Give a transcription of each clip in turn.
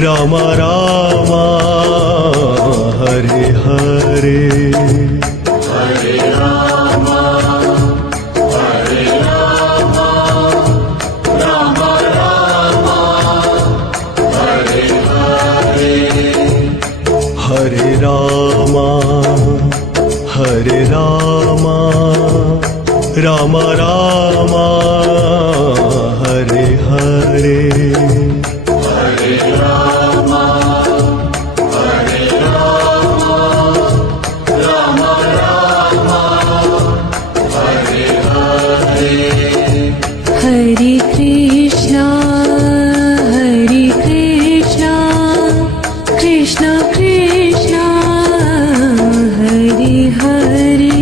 Ram Ram Hare Hare Hare Ram Ram Ram Hare Hare Hare Ram Ram Ram Hare Hare Hare Ram Ram Ram Hare Hare Hare Krishna Krishna Krishna Hare Hare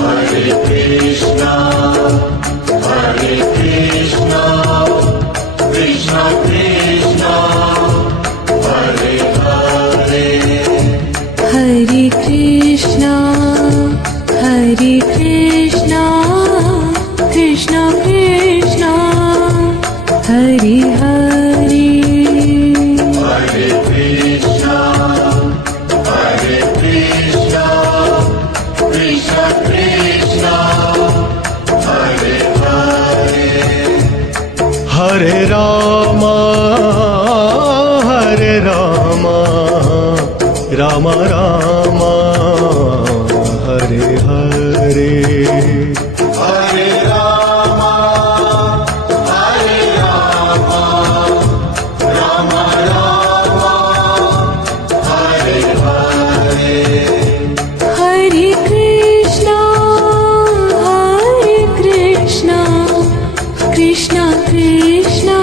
Hare Krishna Krishna Krishna Hare Hare Hare Krishna Krishna Krishna Hare Hare Hare Krishna Krishna Krishna Hare Hare Hare Ram Ram Ram Hare Hare Hare Ram Ram Ram Hare Hare Hare Krishna Krishna Krishna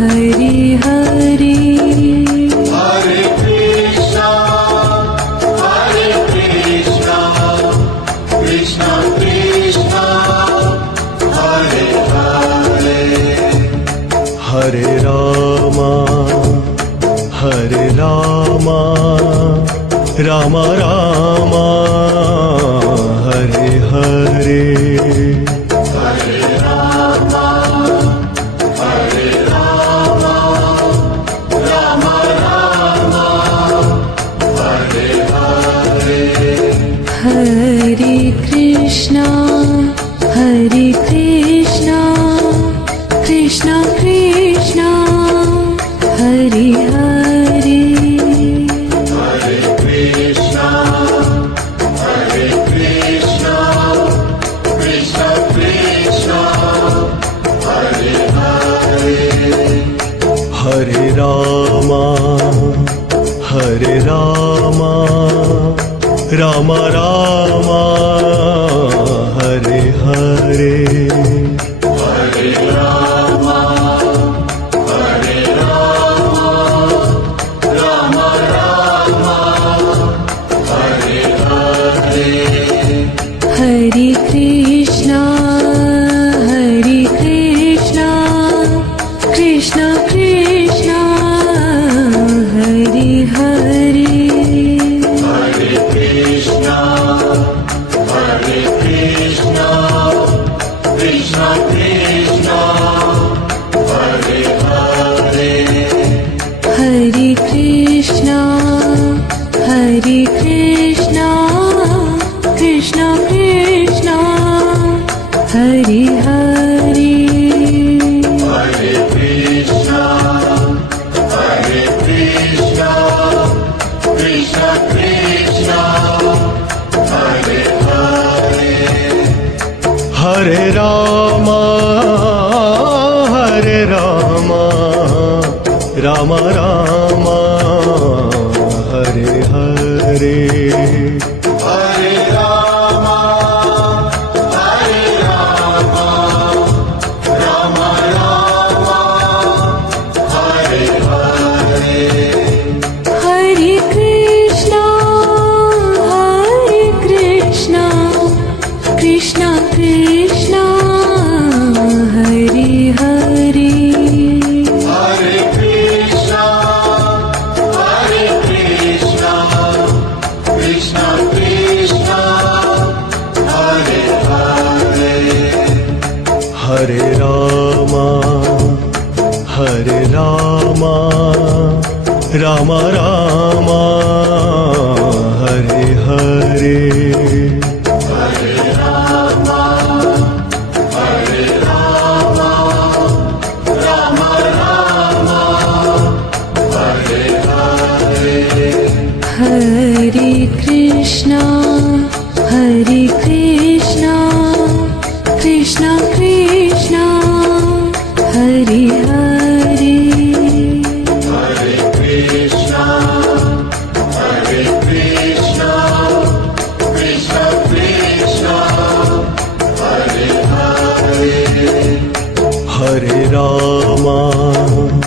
Hare Hare Hare Krishna Krishna Krishna Hare Hare Hare Ram Ram Ram Hare Hare Hare Ram Ram Ram Hare Hare Hare Krishna Krishna Krishna Hare Hare Hare Krishna Krishna Krishna Hare Hare Hare Ram Ram Ram Hare Hare Hare Ram Ram Ram Hare Hare Hare Krishna Krishna Krishna Hare Hare Hare Krishna Krishna Krishna Hare Hare Hare Krishna Krishna Krishna Hare Hare Hare Krishna Krishna Krishna Hare Hare Hare Ram Ram Ram Hare Hare Hare Ram Ram Ram Hare Hare Hare Krishna Krishna Krishna Hare Hare Hare Rama Hare Rama Rama Rama Hare Hare Hare Krishna Krishna Krishna Hare Hare Hare Krishna, Krishna Krishna, Hare Hare. Hare Rama